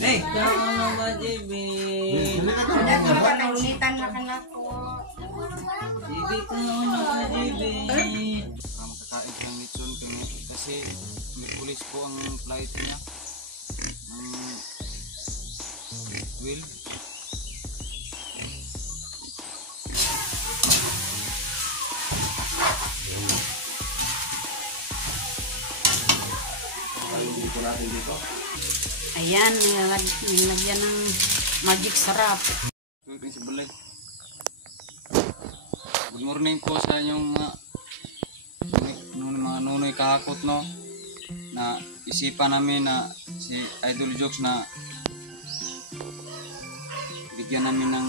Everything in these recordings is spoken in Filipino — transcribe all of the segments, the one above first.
Hey, ano ba, JB? Naulitan na ka na ko. JB, ano ba, JB? Makakain ng lechon kasi may pulis po ang flight niya. Will. Ayan, nilagyan ng magic sarap. Good morning po sa inyong mga nunoy kahakot, no, na isipan namin na si Idol Jokes na bigyan namin ng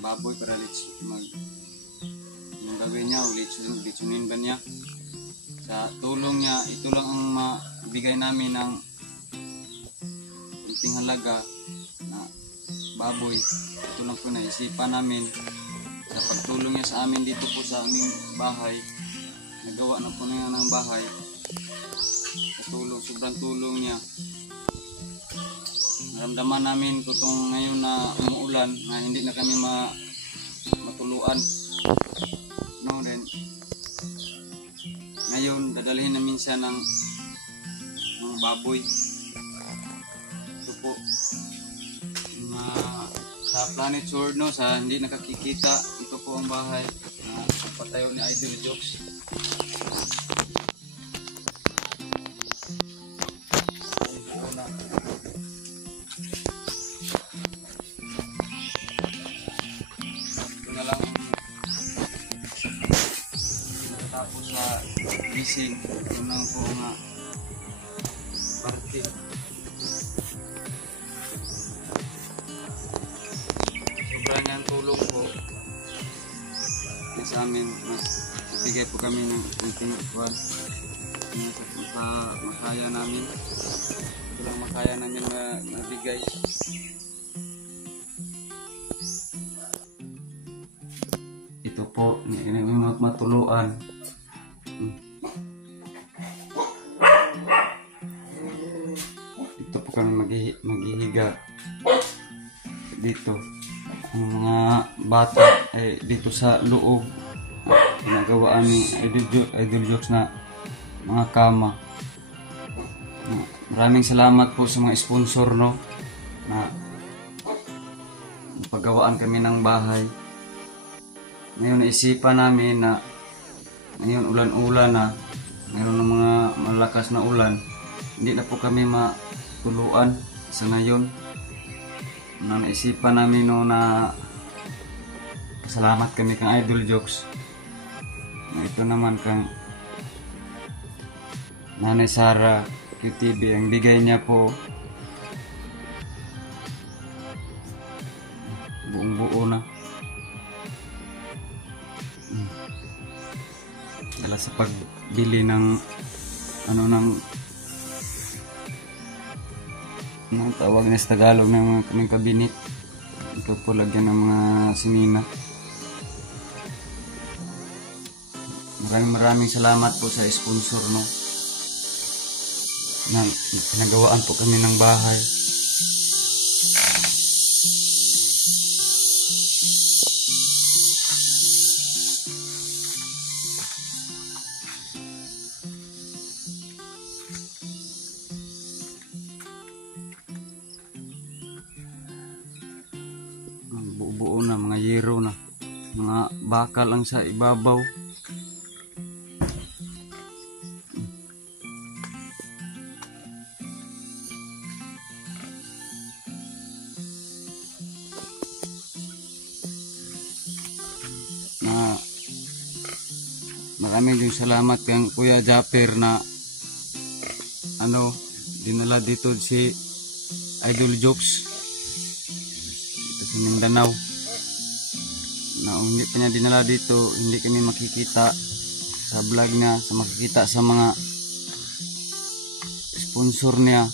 baboy para yung gawin niya o litsunin ba niya. Sa tulong niya, ito lang ang mabigay namin ng kunting halaga na baboy. Ito lang po naisipan namin sa pagtulong niya sa amin dito po sa aming bahay. Nagawa na po niya ng bahay sa tulong, sobrang tulong niya. Naramdaman namin po itong ngayon na umuulan na hindi na kami matuluan, no, then ngayon dadalhin namin siya ng baboy. Ito po sa Planet Sword, no, sa hindi nakakikita, ito po ang bahay na patayo ni Idol Jokes. Ito na lang natapos sa gising. Ito na po nga party. Sobrang ang tulong po sa amin. Mas bigay po kami ng kunting kwan sa makaya namin. Ito lang makaya namin mabigay. Ito po, matuluan. Dito po kami maghihiga. Dito ang mga bata ay dito sa loob ginagawaan ni Idol Jokes na mga kama. Maraming salamat po sa mga sponsor, no, na paggawaan kami ng bahay. Ngayon naisipan namin na ngayon ulan-ulan na, ngayon ng mga malakas na ulan, hindi na po kami matuluan sa ngayon. Naisipan namin, no, na salamat kami kang Idol Jokes. Ito naman kang Nanay Sara QTV ang bigay niya po buong buo na. Dala sa pagbili ng ng tawag na sa Tagalog ng kaming kabinit. Ito po lagyan ng mga sinina. Maraming salamat po sa sponsor, no, na pinagawaan po kami ng bahay. Buo na, mga yero na, mga bakal lang sa ibabaw. Maraming yung salamat kang Kuya Japper na dinala dito si Idol Jokes dito sa Mindanao. Na hindi pa niya dinala dito, hindi kami makikita sa vlog niya, sa makikita sa mga sponsor niya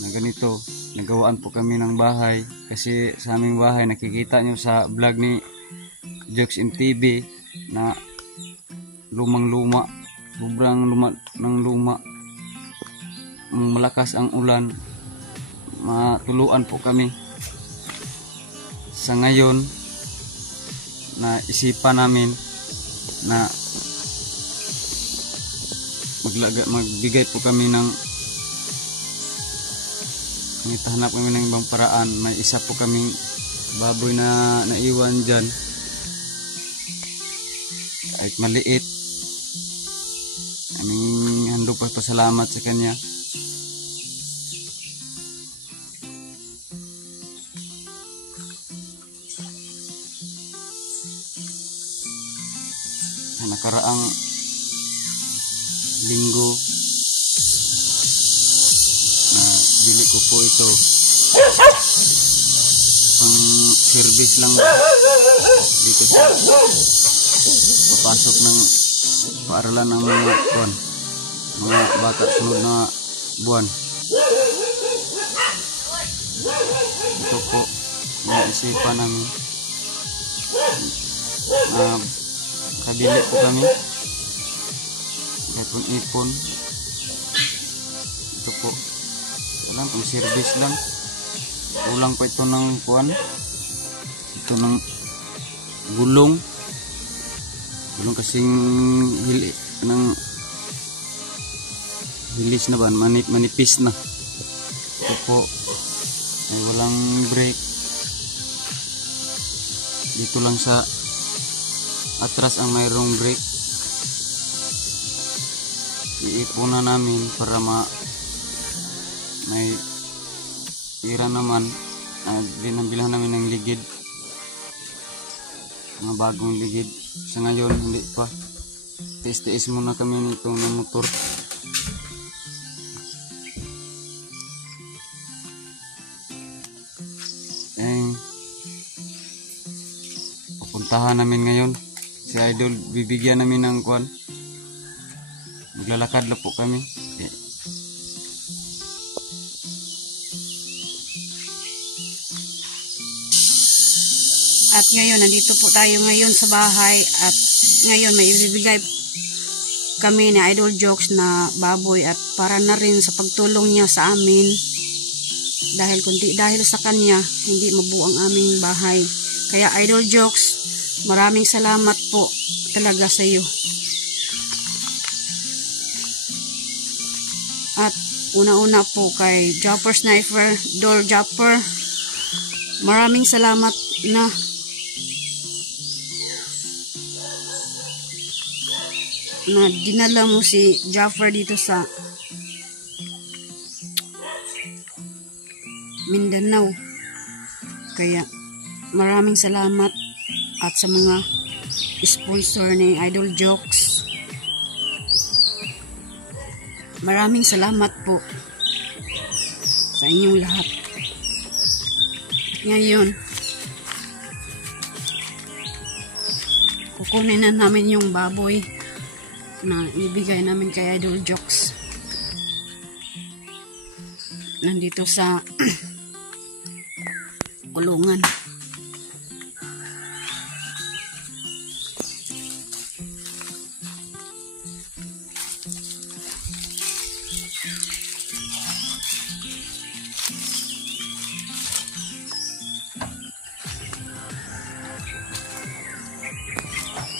na ganito. Nagawaan po kami ng bahay kasi sa aming bahay nakikita nyo sa vlog ni Jokes in TV na lumang-luma, sobrang luma ng luma. Malakas ang ulan, matuluan po kami. Sa ngayon, na isipan namin na magbigay po kami ng hanap kami ng ibang paraan. May isa po kaming baboy na naiwan dyan, kahit maliit. Aming handog pa pasalamat sa kanya. Sa nakaraang linggo na bili ko po ito pang service lang dito sa papasok ng paaralan ng mga bata sunod na buwan. Ito po naisipan namin na kabili po kami kahit pang ipon. Ito po lang pang service lang. Kulang pa ito ng ito ng gulong kasing hilis na ba, manipis na. Ito po ay walang brake. Dito lang sa atras ang mayroong brake. Iipunan namin para may tira naman. Binabilang namin ng ligid, mga bagong ligid. Sa ngayon hindi pa, tiis muna kami nito ng motor. Pupuntahan namin ngayon si Idol, bibigyan namin ng kwan. Maglalakad lang po kami. At ngayon, nandito po tayo ngayon sa bahay. At ngayon, may ibibigay kami ni Idol Jokes na baboy. At para na rin sa pagtulong niya sa amin. Dahil sa kanya, hindi mabuo ang aming bahay. Kaya Idol Jokes, maraming salamat po talaga sa iyo. At una-una po kay Jumper Sniper, Door Jumper, maraming salamat na dinala mo si Jaffer dito sa Mindanao. Kaya maraming salamat. At sa mga sponsor ni Idol Jokes, maraming salamat po sa inyong lahat. Ngayon, kukunin na namin yung baboy na ibigay namin kay Idol Jokes. Nandito sa kulungan.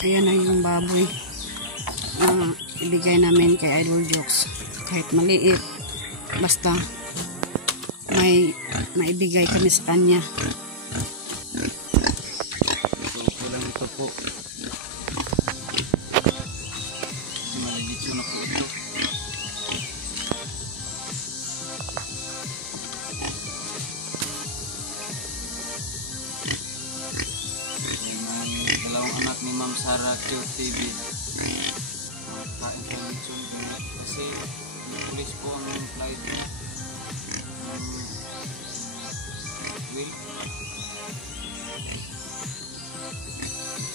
Ayan na yung baboy na ibigay namin kay Idol Jokes. Kahit maliit, basta may maibigay kami sa kanya. Ito lang ito po. Malilit mo na po ito. Dalawang anak ni Ma'am Sarah QTV. Kain kami kasi pulis po ang flight niya.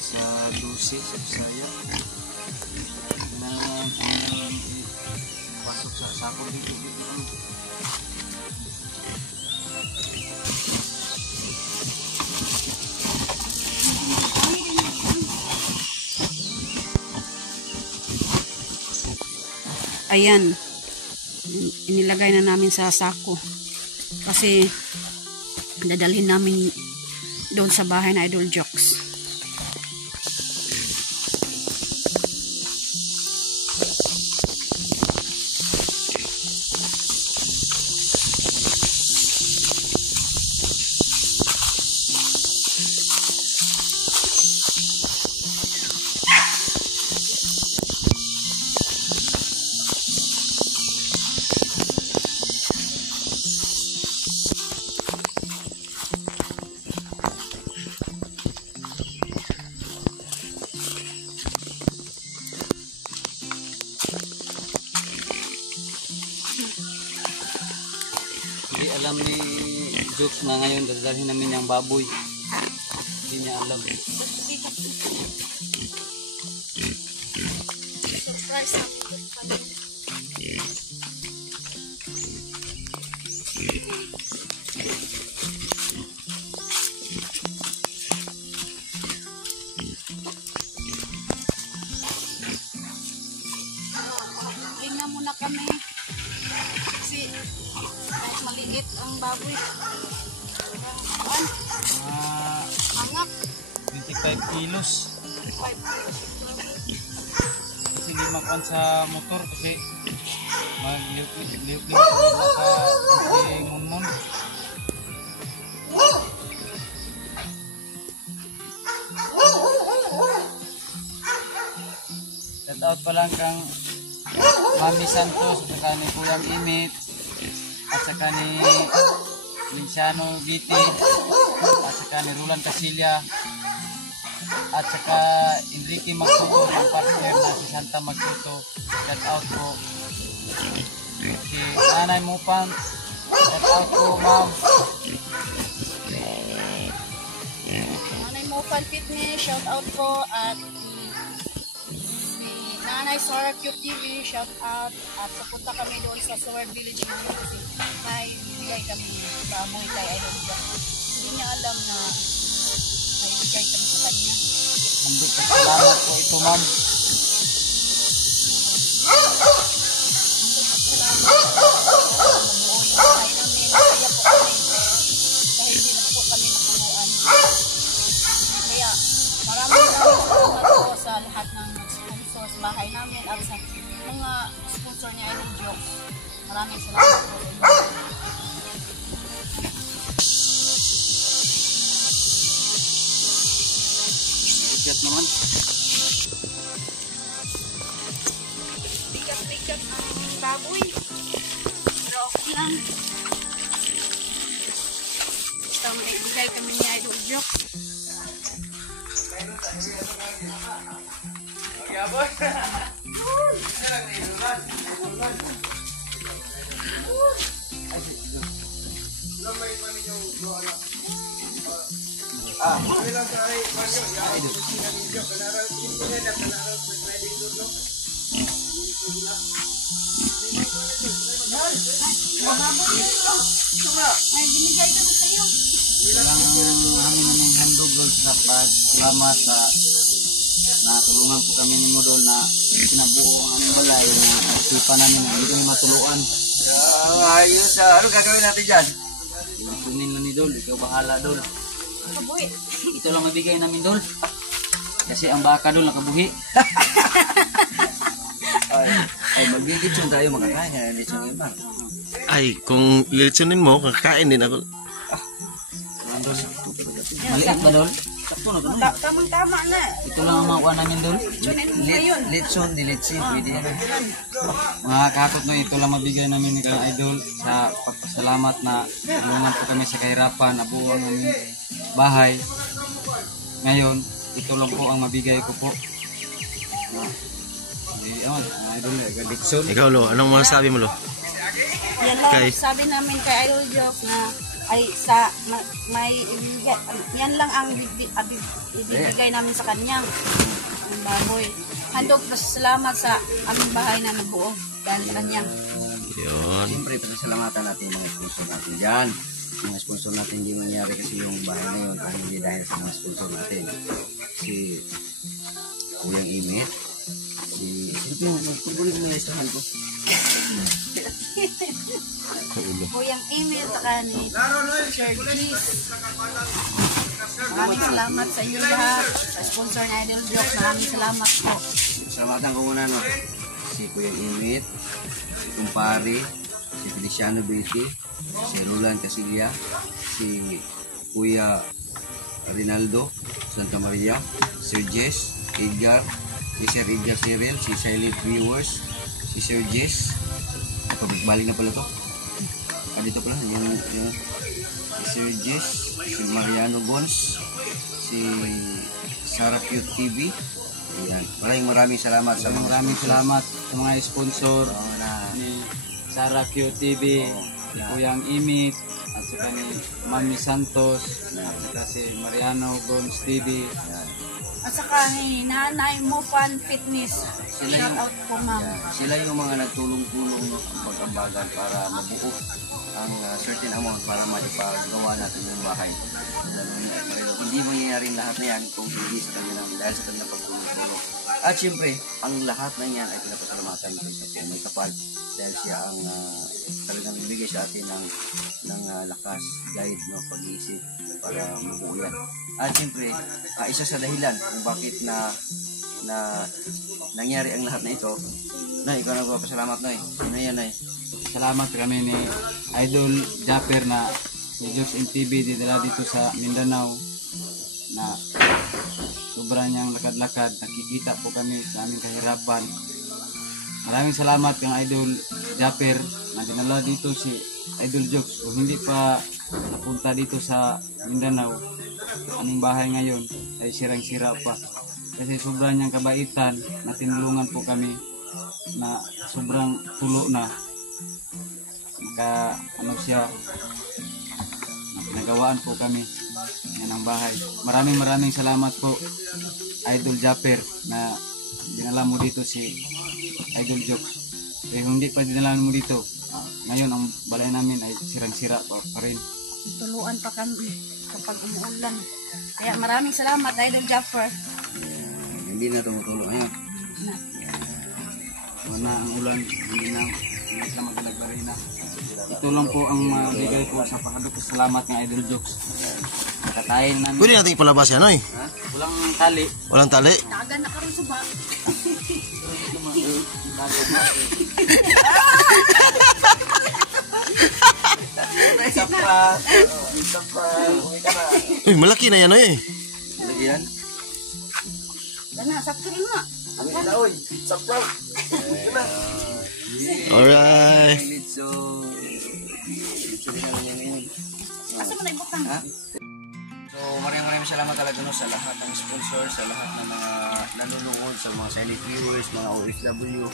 Sa Lucy, sa Bisaya na pasok sa sako dito. Ayan, inilagay na namin sa sako Kasi dadalhin namin doon sa bahay na Idol Jokes. Hindi alam ni Jokes na ngayon dadalhin namin yung baboy. Hindi niya alam. Surprise namin. Tingnan muna kami. Kasi kahit maliit ang baboy. Angak. 25 kilos. 5 kilos. Kasi limakan sa motor kasi magliw-liw kasi ngunmun. Shout out pa lang kang Mami Santos, at saka ni Kuyang Imit, at saka ni Linciano Viti, at saka ni Roland Casilya, at saka Enrique Magsuto, yung partner na si Santa Magsuto. Shout out po. Si Nanay Mupang, shout out po ma'am. Nanay Mopal Fitness, shout out po. At Nanay Sora Cube TV, shout out. At pupunta kami doon sa Sword Village ngayon kasi may bigay kami sa Muay Thai Idol Jokes. Hindi niya alam na may bigay kami sa kanya. Nandito salamat po ito ma'am. Salamat sa mabuo yung bahay namin. Kaya po kami dahil hindi na po kami napunuan. Kaya maraming salamat po sa lahat ng sponsor sa bahay namin at sa mga sponsor niya Idol Jokes. Maraming salamat po sa inyo. Bigat naman. Bigat-bigat ang baboy. Pero okay lang. Basta may ibigay kami ni Idol Jokes. May binigay kami sa iyo. Lang namin ng handog sa paglamat sa natulungan po kami ni Modol na pinabuo ang aming balay na sipa namin na hindi kami matuluan. Ayos, ano gagawin natin dyan? Kunin lang ni Dol, ikaw bahala Dol. Kabuhi. Ito lang mabigay namin Dol. Kasi ang baka Dol nakabuhi. Ay, magbibidyon tayo makakaya. Lechon iba. Ay, kung lilitsunin mo, kakain din ako. Dol. Maliit ba Dol? Sakto na Dol. Tamang-tama na. Ito lang ang makuha namin Dol. Tunin mo ngayon. Lechon, dilitsi. Pwede yan. Mga katot no, ito lang mabigay namin ni Kang Idol sa pagpasalamat na tulungan po kami sa kahirapan, nabuo ang aming bahay. Ngayon, ito lang po ang mabigay ko po. Idol, lechon. Ikaw, Lo, anong masasabi mo, Lo? Yan lang, Okay. sabi namin kay Idol Jokes na ay sa may ibigay, yan lang ang ibibigay namin sa kanya, ang baboy. Handog pasalamat sa aming bahay na nabuo dahil sa kanya. Yun. Siyempre, pasalamatan natin yung mga sponsor natin dyan. Mga sponsor natin hindi mangyari kasi yung bahay na yun ang hindi dahil sa mga sponsor natin. Si Kuyang Imit, si... Sino yung magpubulit mo yung listahan ko? Kuyang email, saka ni Sir Gis. Maraming salamat sa inyo lahat. Sa sponsor ni Idol Jokes, maraming salamat po. Salamatan ko muna, no? Si Kuya Imit, si Kumpare, si Feliciano Beatty, si Roland Casilla, si Kuya Rinaldo Santa Maria, Sir Jess, Edgar, si Sir Edgar Cyril, si Silent Viewers, si Sir Jess. Balik na pala to. Dito pala, yan. Si Sir Jess, si Mariano Gons, si Sarah Cute TV. Ayan. Maraming salamat sa mga Maraming salamat sa mga sponsor ni Sarah Q TV, si Kuyang Imit, at saka ni Mami Santos, at saka si Mariano Gons TV. At saka ni Nanay Mofan Fitness. Shout out po, ma'am. Sila yung mga nagtulong-tulong ng pag-ambagan para mabuo ang certain amount para maipagawa natin yung bahay. Pero hindi mangyayari lahat na yan kung hindi sa kanilang, dahil sa kanilang pagtulong-tulong. At siyempre, ang lahat na yan ay pinapasalamatan natin sa May Kapal dahil siya ang talagang bibigay sa atin ng lakas, guide, no, pag-iisip para mabuo yan. At siyempre, isa sa dahilan kung bakit na nangyari ang lahat na ito, Nay, ikaw nagpapasalamat, Nay. Nay. Salamat kami ni Idol Japper na si Diyos TV didala dito sa Mindanao na sobra niyang lakad-lakad. Nakikita po kami sa aming kahirapan. Maraming salamat kang Idol Japper na dinala dito si Idol Jokes. Kung hindi pa napunta dito sa Mindanao, aming bahay ngayon ay sirang-sira pa. Kasi sobrang niyang kabaitan na tinulungan po kami na sobrang tulo na. Siya na pinagawaan po kami yan ang bahay. Maraming salamat po Idol Japper na dinala mo dito si Idol Jokes. Eh hindi pa dinala mo dito, ngayon ang balay namin ay sirang-sira pa rin. Tuluan pa kami kapag umuulan. Kaya maraming salamat, Idol Japper. Hindi na tumutulong ngayon. Wala ang ulan, hindi na maglalagay na. Ito lang po ang mabigay ko sa pagkadukos salamat ng Idol Jokes. Nakatayin namin. Pwede natin ipalabas yan, oy. Walang tali. Walang tali. Dagan na karon sa ba. Isa pa. Uy, malaki na yan, oy. Lagi yan. Dana, sakto rin nga. Alright. So, Asa mo na ibutang? So, maraming salamat talaga, no, sa lahat ng sponsor, sa lahat ng mga nanonood, sa mga silent viewers, mga OFW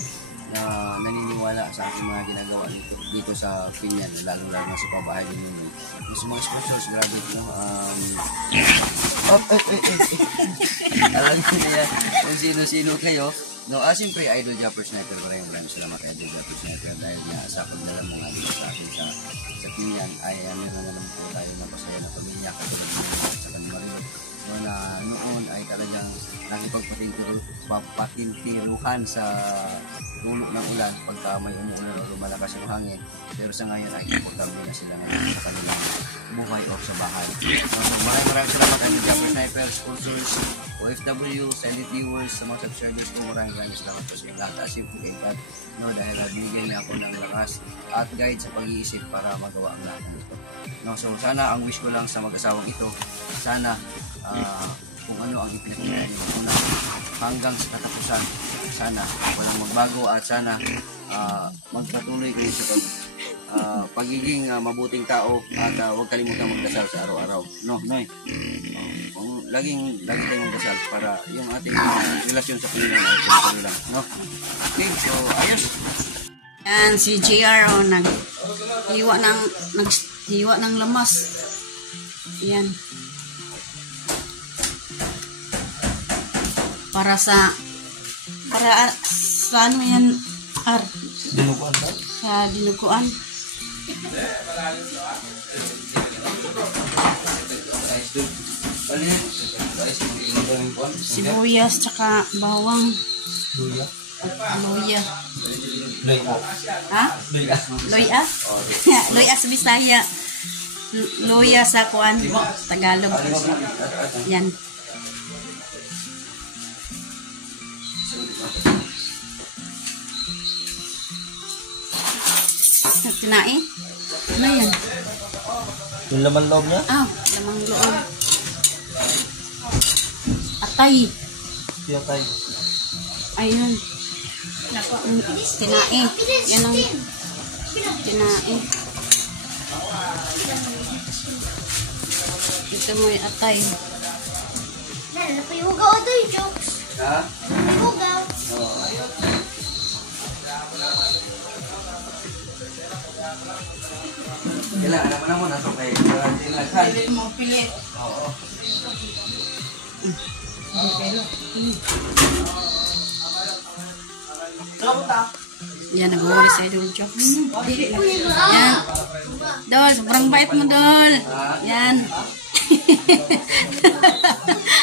na naniniwala sa aking mga ginagawa dito sa Pinyan, lalo na sa pabahay din yun. Sa mga sponsors, grabe, no? Alam ko na yan kung sino-sino kayo. No, siyempre, Idol Japper Sniper, maraming salamat kay Idol Japper Sniper dahil nga sa pagdala mo nga dito sa atin sa Pinyan ay meron na naman po tayo ng pasaya na pamilya katulad mo sa Kanmarino. So, na noon ay talagang nakipagpatintiruhan sa tulog ng ulan pagka may umuulan o lumalakas yung hangin. Pero sa ngayon ay importante na sila ngayon sa kanilang buhay o sa bahay. So, maraming salamat Idol Japper Sniper, sponsors, OFW, silent viewers, sa mga subscribers ko, maraming salamat po sa lahat. As you kay God, no, dahil nagbigay niya ako ng lakas at guide sa pag-iisip para magawa ang lahat ng ito. No, so sana ang wish ko lang sa mag-asawang ito, sana kung ano ang ipinagpapalagay ng una hanggang sa katapusan, sana walang magbago at sana magpatuloy kayo sa pagiging mabuting tao at huwag kalimutang magdasal sa araw-araw. No, Noy? Lagi tayong magdasal para yung ating relasyon sa Panginoon ay tuloy lang. No? Okay, so ayos. Yan, si JR naghiwa ng lamas. Yan. Para sa ano yan? Dinukuan ba? Sa dinuguan. Sibuyas. Sibuyas tsaka bawang. Luya. Ha? Luya? Luya sa Bisaya. Luya sa kuan Tagalog. Yan. Tinae? Ano yan? Yung laman loob niya? Ah, lamang loob. Atay. Siya tayo. Ayun. Tinae. Yan ang tinae. Ito mo yung atay. Napayugaw ito yung jokes. Ha? Napayugaw. Kailangan naman mo na ito kay tinlaghan. Pili mo, pili. Oo. Yan, nag-uuli sa Idol Jokes. Yan. Dol, sobrang bait mo, Dol. Yan.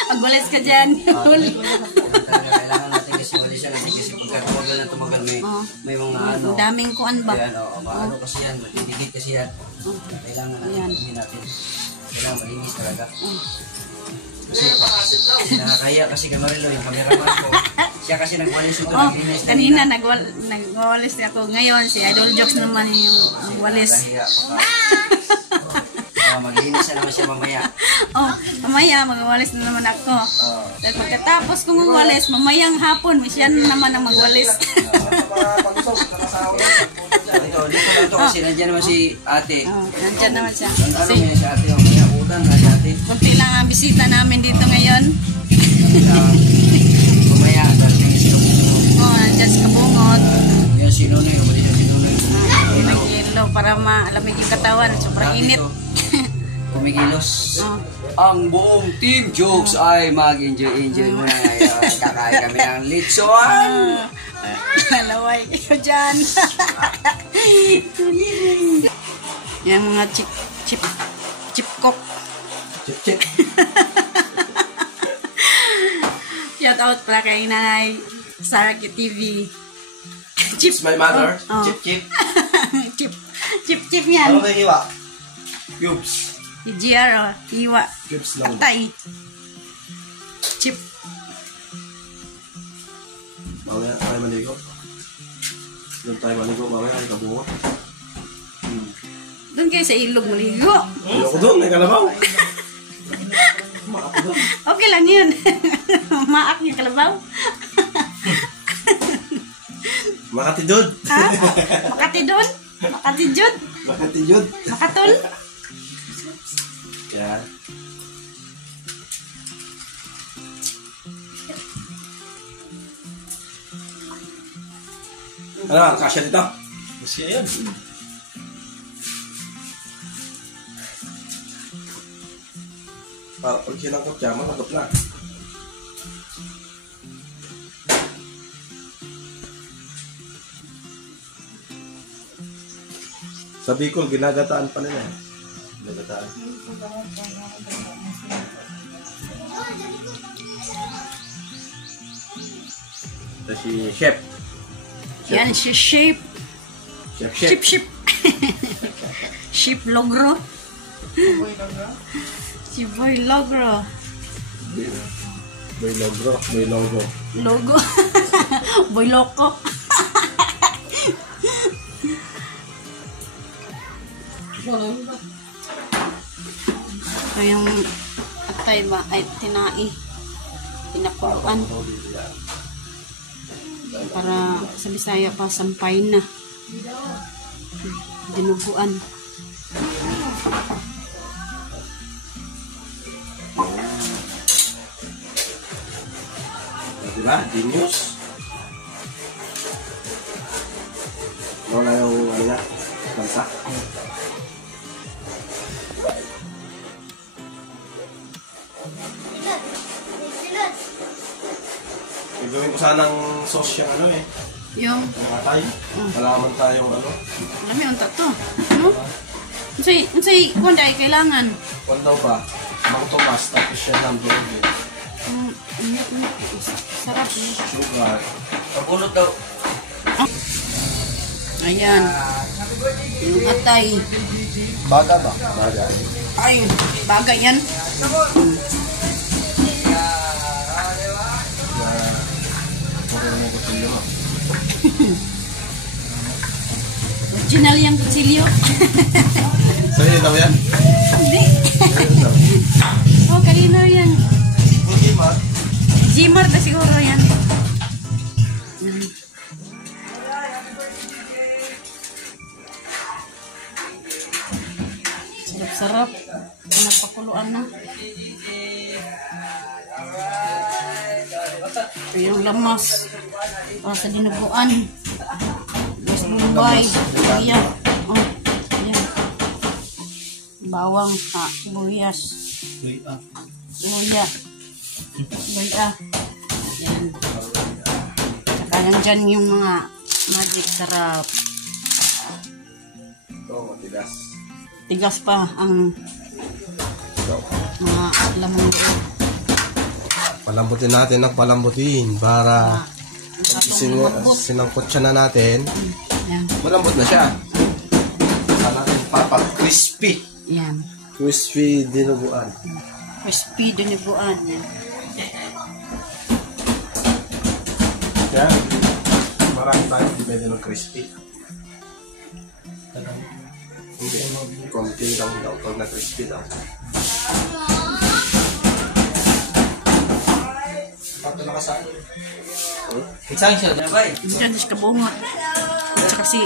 Agulis ka dyan. Kailangan natin kasi wali siya kasi pagka tumagal na tumagal may mga ano. Ang daming kuan ba? Yan, oo. Maano kasi yan, matidikit kasi yan. Kailangan natin. Kailangan malinis talaga. Kasi nakakaya kasi kay Marilo yung cameraman ko. Siya kasi nagwalis ito. Kanina nagwalis ako. Ngayon, si Idol Jokes naman yung nagwalis. Nahiya ko. Maglinis na naman siya mamaya. Mamaya magwalis na naman ako. Dahil pagkatapos kong magwalis, mamayang hapon, siya naman ang magwalis. Dito lang ito kasi nandiyan naman si ate. Nandiyan naman siya. Ano nga si ate? Mamaya utan na si ate. Kunti lang ang bisita namin dito ngayon. Mamaya, Nandiyan sa kabungot. yan si Nunoy. Kabalik na si Nunoy. Nag-yelo para maalamig yung katawan. Sobrang init. Kumikilos. Ang buong Team Jokes ay mag-enjoy muna ngayon. Kakain kami ng litson. Lalaway kayo dyan. Yan mga chip cook. Chip. Shout out pala kay Nanay Saraki TV. Chip. It's my mother. Oh. Chip. Chip yan. Ano kayo hiwa? Cubes. GR, iwa. Cubes lang. Atay. Chip. Mamaya tayo maligo. Doon tayo maligo. Mamaya ay kabungot. Doon kayo sa ilog maligo. Ayoko doon. May kalabaw. Okay lang yun. Maak yung kalabaw. Makatidod. Ha? Makatidon? Makatidjud? Makatidod. Makatol? Yan. Ano, kasya dito? Kasya yan. Para pag sinangkot siya, makagap na. Sa Bicol, ginagataan pa nila. Ginagataan. Ito si Chef. Yan, si Shape. Chef. Ship. Ship Logro. Si Boy Logro. Boy Logro. Boy Logo. Logo. Boy Loco. Ito yung atay ba? Ay, tinai. Pinakuluan. Para sa Bisaya pa, sampay na. Dinuguan. Diba? Genius. Wala yung ano na, bansa. Gagawin ko sanang sauce yung ano eh. Yung, Yung atay. Malaman tayong ano. alam mo, unta to. Ano? Unsay, kung dahil kailangan. Kung daw ba? Mang Tomas, tapos siya ng Brody. Sarap. Sugar. Pagulot daw. Ayan. Yung atay. Baga ba? Baga. Ayun. Bagay yan. Puro na yung kutsilyo mo. Original yung kutsilyo. Sa'yo daw yan? Hindi. Oh, kalinaw yan. Gmar na siguro yan. Sarap-sarap. Napakuluan na. Ito yung lamas. Sa dinuguan. Mas Bombay. Ayan. Oh, ayan. Bawang, buyas. Luya. Luya. Ayan. Saka nandyan yung mga magic sarap. Ito, matigas. Tigas pa ang mga laman loob. Palambutin natin ng palambutin para sinangkot siya na natin. Ayan. Malambot na siya. Saka natin crispy. Ayan. Crispy dinuguan. Crispy dinuguan. Kaya, marami tayo pwede ng crispy. Hindi, konti lang daw pag na crispy daw. Isang siya na ba? Diyan si Kabungot. At saka si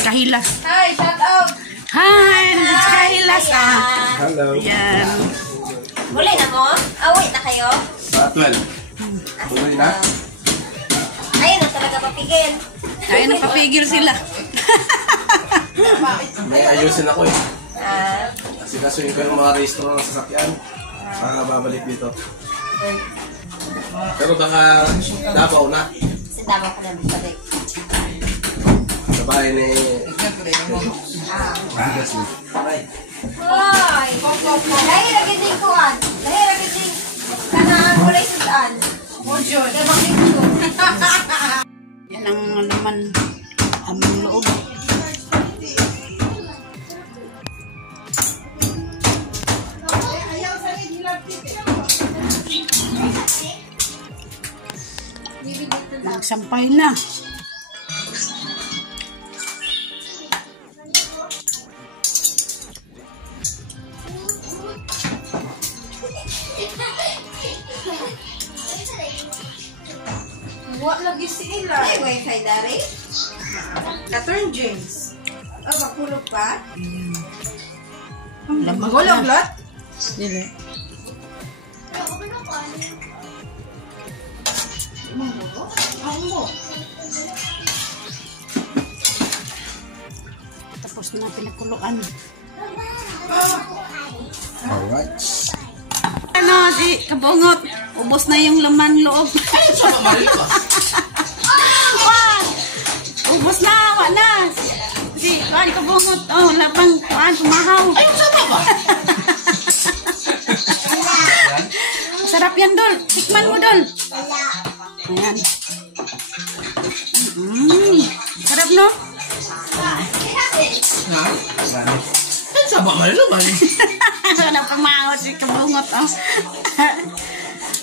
Kahilas. Hi, shout out. Hi! Nandito si Kahilas. Hello. Ayan. Huli na mo? Wait na kayo? Sa 12. Tuloy na. Ayun na talaga papigil. Kaya napapigil sila. May ayusin ako eh. Ah, Kasi kasuyin ko yung mga restaurant ng sasakyan. Para babalik dito. Pero baka Davao na. sindama ko na balik. Sa bahay ni... Hoy! Lahir agad din kuhan. Lahir agad din. Kanaan kulay sudaan. Mojo. Dabang dito. Yan ang naman ang loob. Nagsampay na. Wa lagi si Ila. Ay, wifi dari. Catherine James. Oh, makulog pa? Lamang Magulog na. lot? Dili. Tapos na pinakuluan. Alright. Ano, si Kabungot, ubos na yung laman loob. Wah! Ubos na, wala. Si Kabungot, labang, kumahaw. Ayun, sama ba? Sarap yan, Dol. Tikman mo, Dol. Ayan. Sarap, no? Sama man naman. Wala pang mahaw si Kabungot,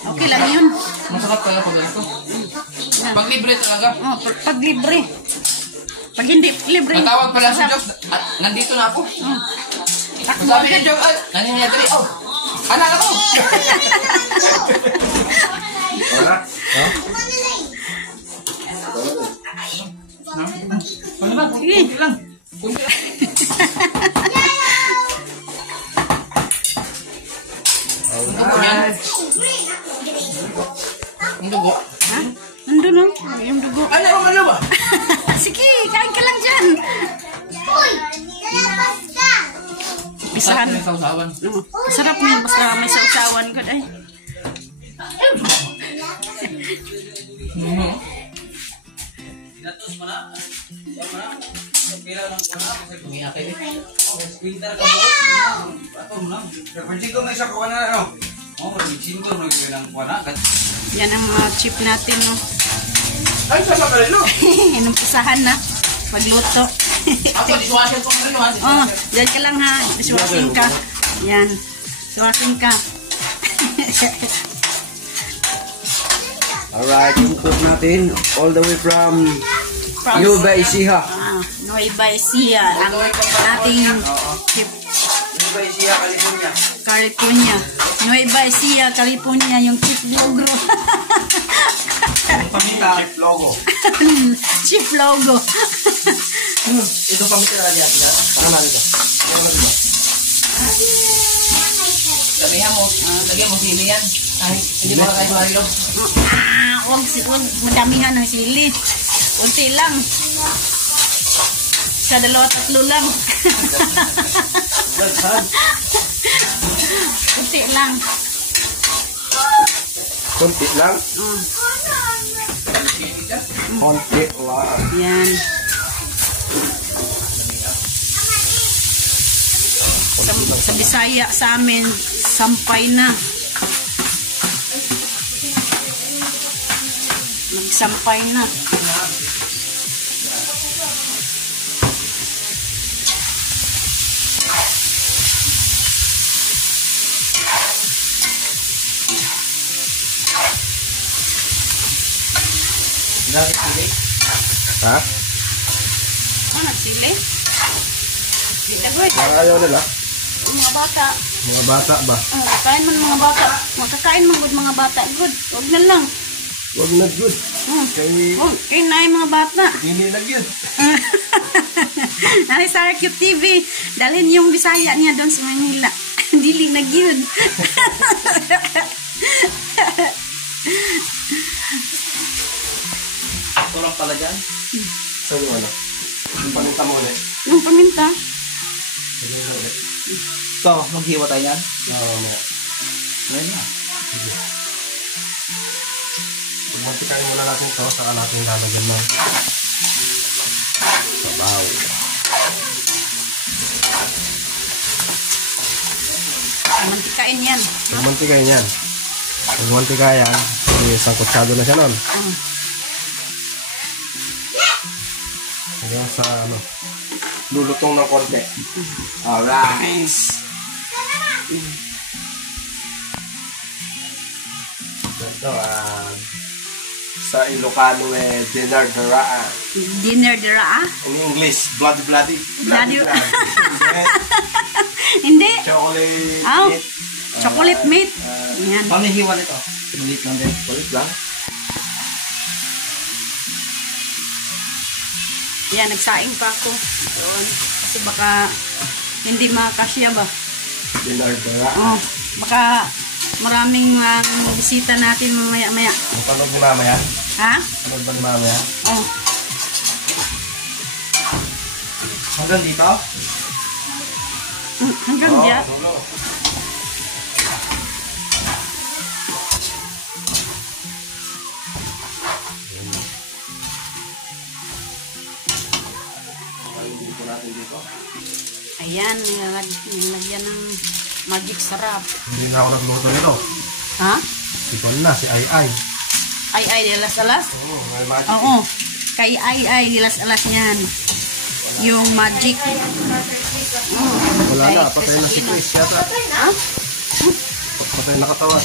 Okay lang yun. Masarap kaya pag ganito. Pag libre talaga. Pag libre. Pag hindi libre. Natawag pala si Jobs. At nandito na ako. Sabi ni Jobs, nangyayari dali. Oh, anak ako. Wala? Ha? Ano ba? Kunti lang. Kunti lang. Yan. Ang dugo. Ha? Nandun, no? Yung dugo. Ano ba? Sige, kain ka lang dyan. Uy! Lalabas ka! Pisahan. May sausawan. Sarap mo yan, basta may sausawan ka dahil. Pwede ko may isa ko na ano? Oh, mag-chin ko ng kuwana. Yan ang mga chip natin, no? Ay, sasama rin, no? Inumpisahan na. Magluto. Ako, dishwasher ko rin, no? Oh, dyan ka lang ha. Dishwashing ka. Yan. Dishwashing ka. Alright, yung cook natin all the way from Nueva Ecija. Nueva Ecija. Ang ating chip Nueva Ecija, California. California. Nueva Ecija, California. Yung chip logro. Paminta, logo. Chip logo. Ito paminta na yan. Pangalan ito. Lagyan mo sili yan. Hindi mo kayo marilo. Huwag madamihan ng sili. Unti lang. Sa 2-3 lang. Unti lang. Kunti lang. Kunti, wow. Yan. Sa Bisaya sa amin, sampay na. Magsampay na. Ha? Ano, sili? Dagoy, Ayaw nila. mga bata. Mga bata ba? Kakain man mga bata. Makakain man good mga bata. Good. Huwag na lang. Huwag na good. Huwag. Kain na yung mga bata. Hindi na good. Nari sa Cute TV. Dalhin yung Bisaya niya doon sa Manila. Dili na yun. Ito lang pala dyan. Saan yung ano? Yung paninta mo ulit. Yung paminta. Ito, maghiwa tayo yan. Mamaya. Ngayon na. Magtikain muna natin ito. Saka natin lalagyan mo. Sabaw. Mantikain yan. Pag mantikain yan. Pag mantikayan, isang kutsado na siya nun. Hanggang sa ano, lulutong ng konti. Alright. Ito, sa Ilocano dinner daraan. Dinner dira. In English, bloody. Bloody. Meat, Hindi. chocolate Oh. meat. Chocolate meat. Yan. Paano hiwa nito? Maliit lang din. Kulit lang. Yan, nagsaing pa ako. Doon. Kasi baka hindi makasya ba? Dinner daraan. Oh, baka maraming bisita natin mamaya-maya. Ang panood ni mama yan? Ha? Panood ba ni mama yan? Oh. Hanggang dito? Hanggang diyan. Solo. Dito natin dito. Ayan, nilagyan ng magic sarap. Hindi na ako nagluto nito. Ha? Ito na, si Ai. Ay, dilas-alas? Oo, may magic. Oo. Kay ay, dilas-alas niyan. Yung magic. Wala na, Ay, patay na si Chris yata. Ha? Patay na katawan.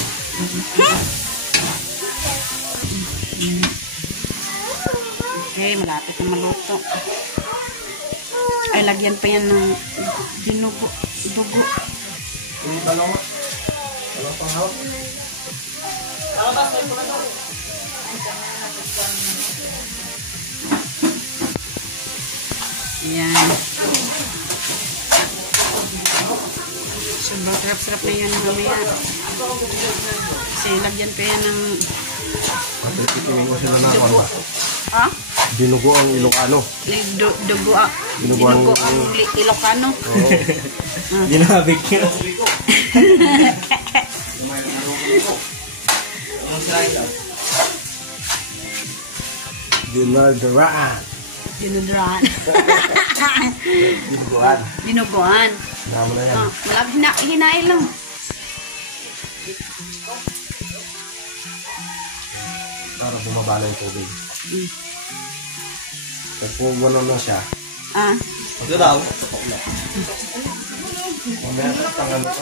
Okay, malapit na maluto. Ay, lagyan pa yan ng dinugo, dugo. Yung dalawa. Dalawang panghawak. Yan. Sobrang sarap-sarap na yan mamaya. Kasi lagyan pa yan ng Titingin ko sila na ako. dugo. Ha? Dinugo ang Ilocano. Dugo, Dinugo ang- dinugo ang Ilocano. Ginabig yun. Dinner daraan. Dinudraan. Dinuguan. Dinuguan. Naman na yan. Malapit hinain lang. bumaba na yung tubig. Mm. Pag puno na siya, Ah, ito daw. Mamaya tangan mo.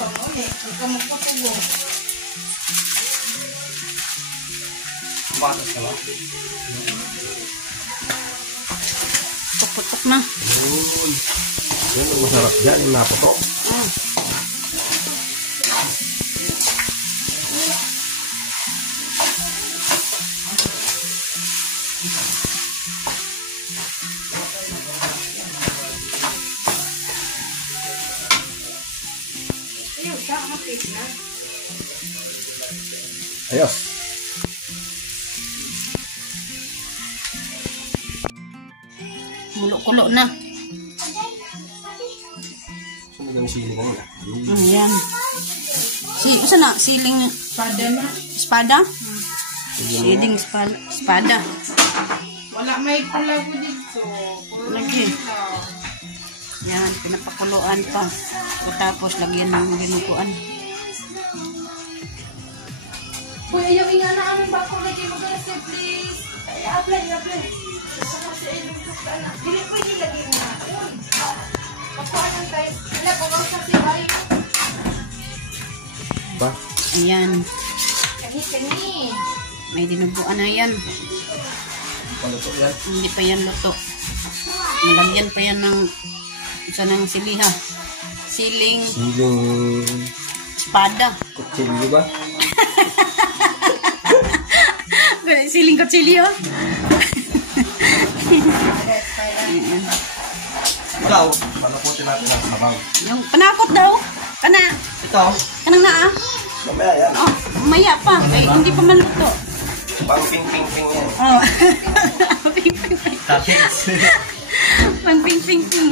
Batas ka ba? putok na. Yun. Yun ang masarap dyan, yung naputok. Ah. Ayos. Kulo-kulo na. Sunod ang sili mo na. Ayan. Isa na? Siling Pada na. espada? Siling espada. Wala may palago dito. Lagi. Yan, pinapakuluan pa. Tapos lagyan ng ginuguan. Kuya, yung nga na aming bako lagi mo gana say please. I-apply. Sasama si Edwin Cook na. Dili po yung lagi mo na. Pakuha ng tayo. Wala, pagaw sa si Bayo. Ba? Ayan. Kani. May dinuguan na yan. Paluto yan. Hindi pa yan luto. Malagyan pa yan ng isa ng siliha. Siling Siling espada. kutsilyo ba? Siling kutsilyo. Ikaw, palaputin natin ang sabaw. Yung panakot daw. Kana. Ito, Kanang naa. mamaya yan. Oh, maya pa. Eh, hindi pa man luto. Pang ping-ping-ping yan. Oh. Ping-ping-ping. Toppings. Pang ping-ping-ping.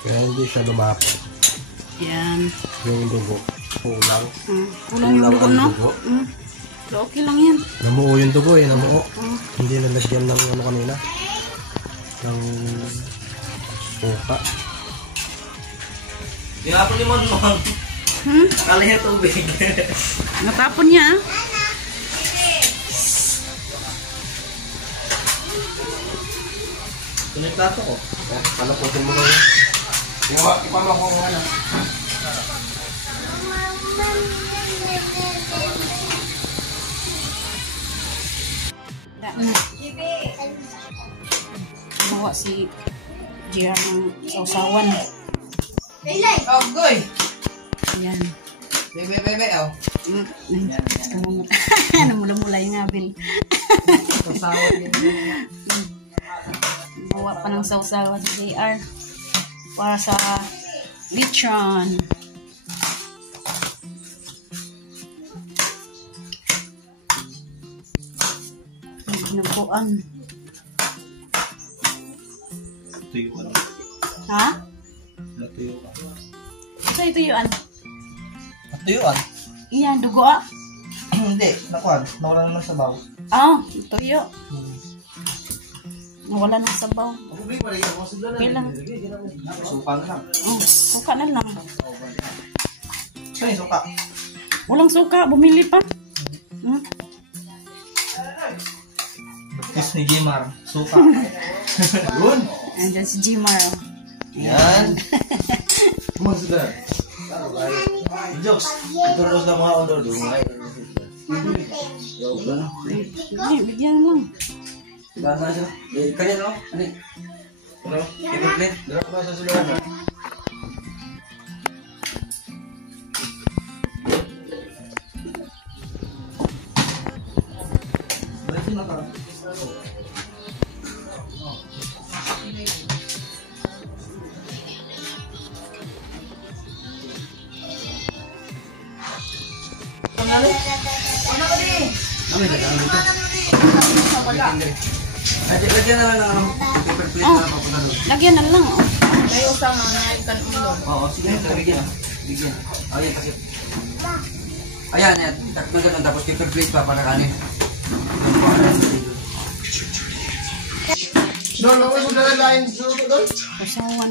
Kaya hindi siya lumapot. Yan. Yung dugo. Kulang. Kulang yung dugo, no? dugo. So, okay lang yan. Namuo yung dugo eh, namuo. Mm. Hindi nalagyan ng ano kanina. Ng suka. Tinapon ni Monmong. Kala niya tubig. Natapon niya, ah. Ito na yung plato ko. Palaputin mo lang. Ipama ko kung ano. Bawa si JR ng sausawan. Oh, goy. Ayan. Bebe, oh. Namula-mula yung abil. Bawa pa ng sausawan si JR. Para sa lechon. Nabuan. Tuyuan. Ha? Natuyuan. So ito yun. Tuyuan? Iyan, dugo ah. Hindi, nakuha. Nawala naman sa baw. Ah, tuyo. Nawala ng sabaw. Okay lang. Suka na lang. Oh, suka na lang. Saan yung suka? Walang suka, bumili pa. Hmm? Kiss ni Jimar. Suka. Yun. Andyan si Jimar. Yan. Kumagsagar. Jokes. Ituros na mga ondor doon. Hindi, bigyan lang. Basa siya. Kanya no? Ano? Ano? Ipa-plate. Drop na sa suluhan. Balik na ka. Ano gagawin dito? Lagyan na lang ng paper plate na papunta doon. Lagyan na lang. Oh. Kayo sa mga ikan ulo. Oo, sige. Bigyan. Bigyan. Ayan kasi. Ayan, yan. Takbo ganun. Tapos paper plate pa para kanin. Kasawan.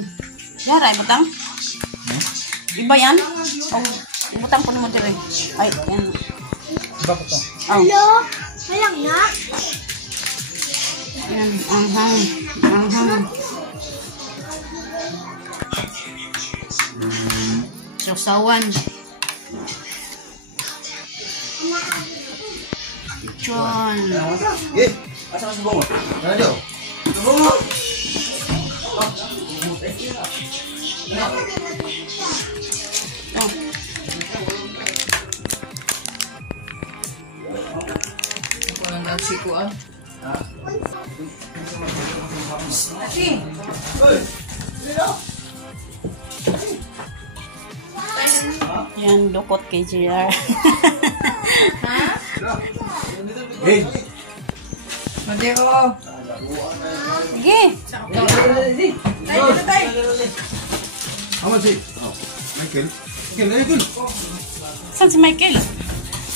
Yaray, batang? Iba yan? Oh, Ibutang ko mo dire. Ay, yan. Iba po to. Hello? Walang na. Yan, anghang. Anghang. Sausawan. Lechon. Eh, asa ka sa bungo? Ano daw? Sa bungo? Oh. Ako lang nagsikuan. Yan, dukot kay JR. Eh, Madeo. Sige. aman si. Oh, Michael. Michael. Saan si Michael?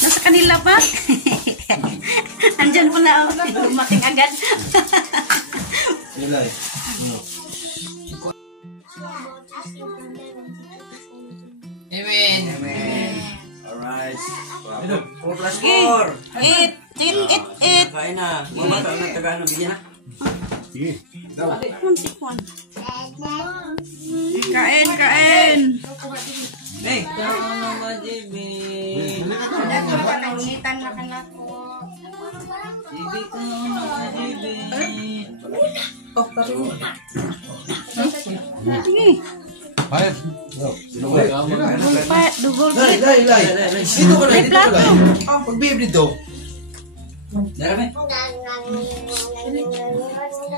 Nasa kanila pa? Andyan pala. Dumating agad. Nilay. Amen. Amen. Alright. 4+4. Eat. Eat. Kain na. Mga bata na taga-ano, bigyan na. Sige. Daw. One. Kain. Hey. Sige. Ay. Dugol. Lay. Dito ka May plato. Ah, pag-baby dito. Dara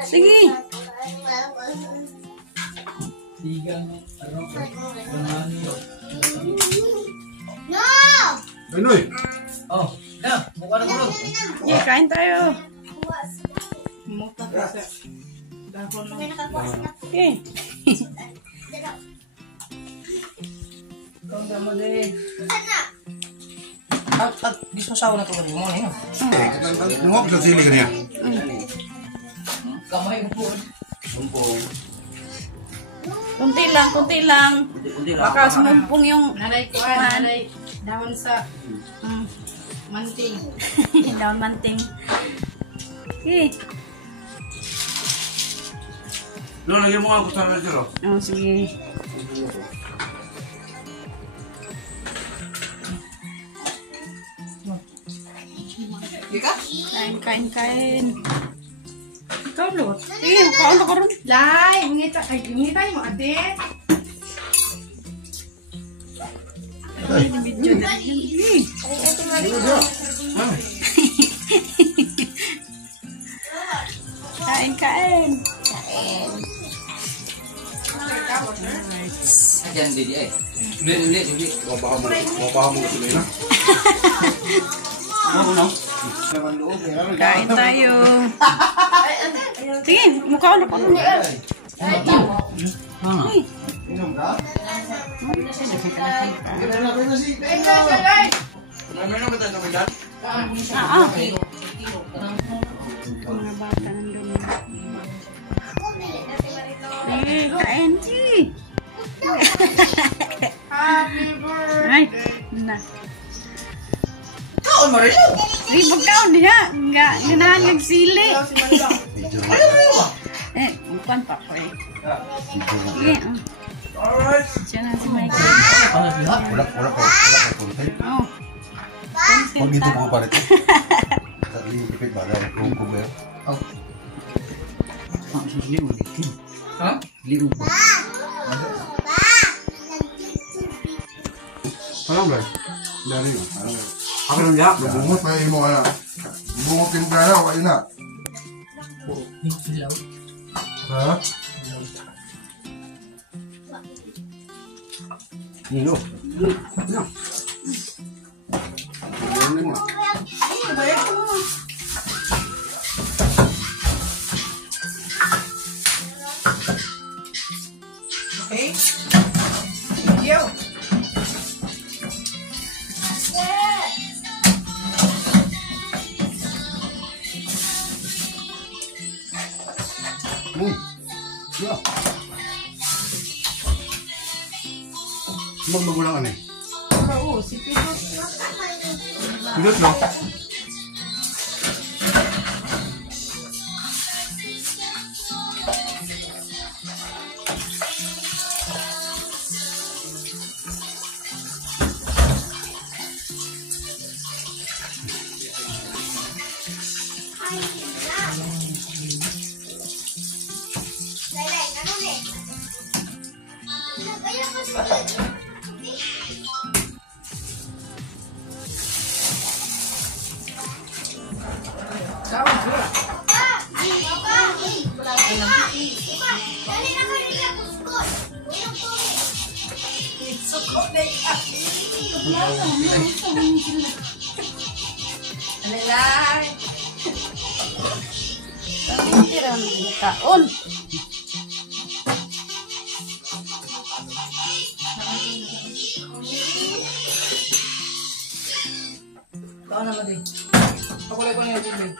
Sige. No! Pinoy. Oh, na. Buka na ko. Sige, kain tayo. Muta ka sa dahon ng Sige. At gusto sawa na to ka mo na. Nungok sa sili ka niya. Kamay mo po. Sumpong. Kunti lang. Kunti lang. Baka sumumpong yung naray kuan, naray dahon sa manting. daon manting. Sige. Lo, lagyan mo nga gusto na dito. Oh, sige. Kain. Ikaw, Lot. Sige, kaon na ka ron. Lai, ngita mo ate. Video na. Sige. Kain. Ayan di eh. Hindi. Mabaho mo sila na. Ano? Naman loob. Kain tayo. Sige, mukha na ka ron. Ay. Inom ka? Mga bata nandun. Kain. Sige. Ay, na. Kaon mo rin yun. Ribog kaon diha. Nga, ganahan nagsili. Bukan pa ko eh. Sige, Alright. siya na si Michael. Wala ka konten. Oh. Pag dito po pa rin. Sa lipit ba? Kung ba? Ha? Parang ba? Dari mo. Ako nung yak. Bungot pa mo kaya. Bungot yung kaya o kayo na. Ha? Nino. Ano mo? Okay? Yo. Ya. Magmagulang ano eh. Si Pidot. Pindot, no? Alilay. Tira ng kaon. Ikaw naman din. Pakulay ko na yung tubig.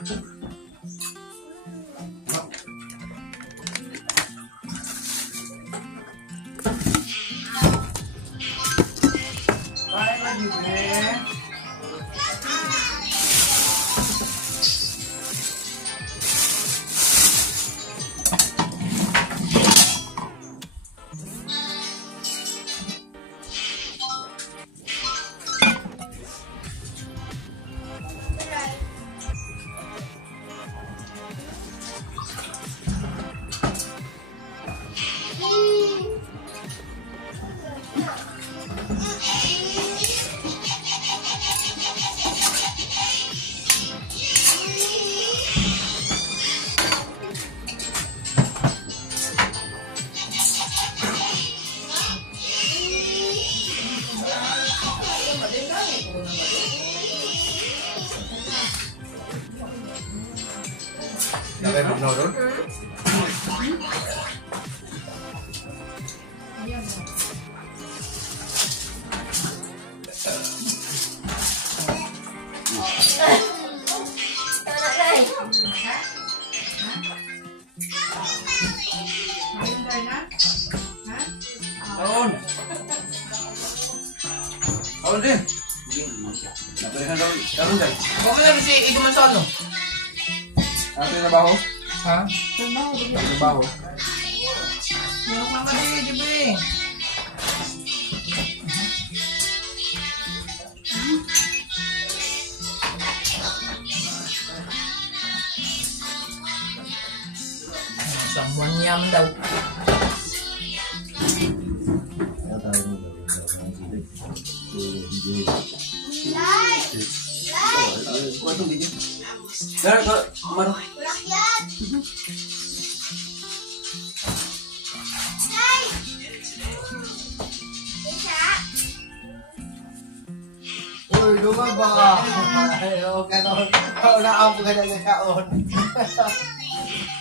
Bye, love you, eh. Nakay mo doon? Taon. Taon din. Napalihan daw. Taon din. Bakit na si Igo Mansono? Ano yung trabaho? Ha? Trabaho. Yung mga di, Jibre. Someone yam daw. Dar, maro. Uy, lumaba. Hello, kanon. Wala ako ka na kaon.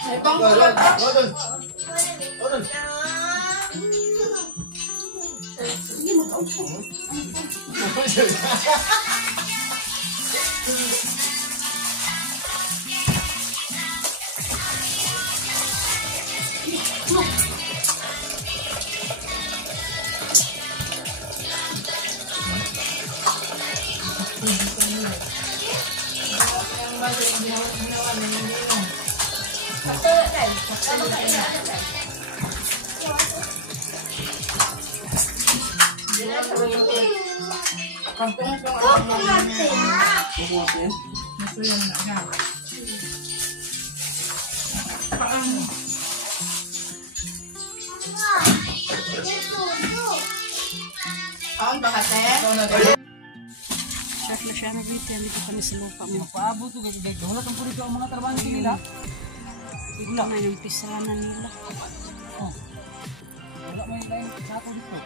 Ay, pangkulat ka. Odon. Odon. Kaon ba kate? Kahit na siya nabiti, dito kami sa lupa mo. Paabot ko kasi dito. Wala kang puro ang mga trabaho nila. Ito na yung pisanan nila. Wala may lain sa ako dito.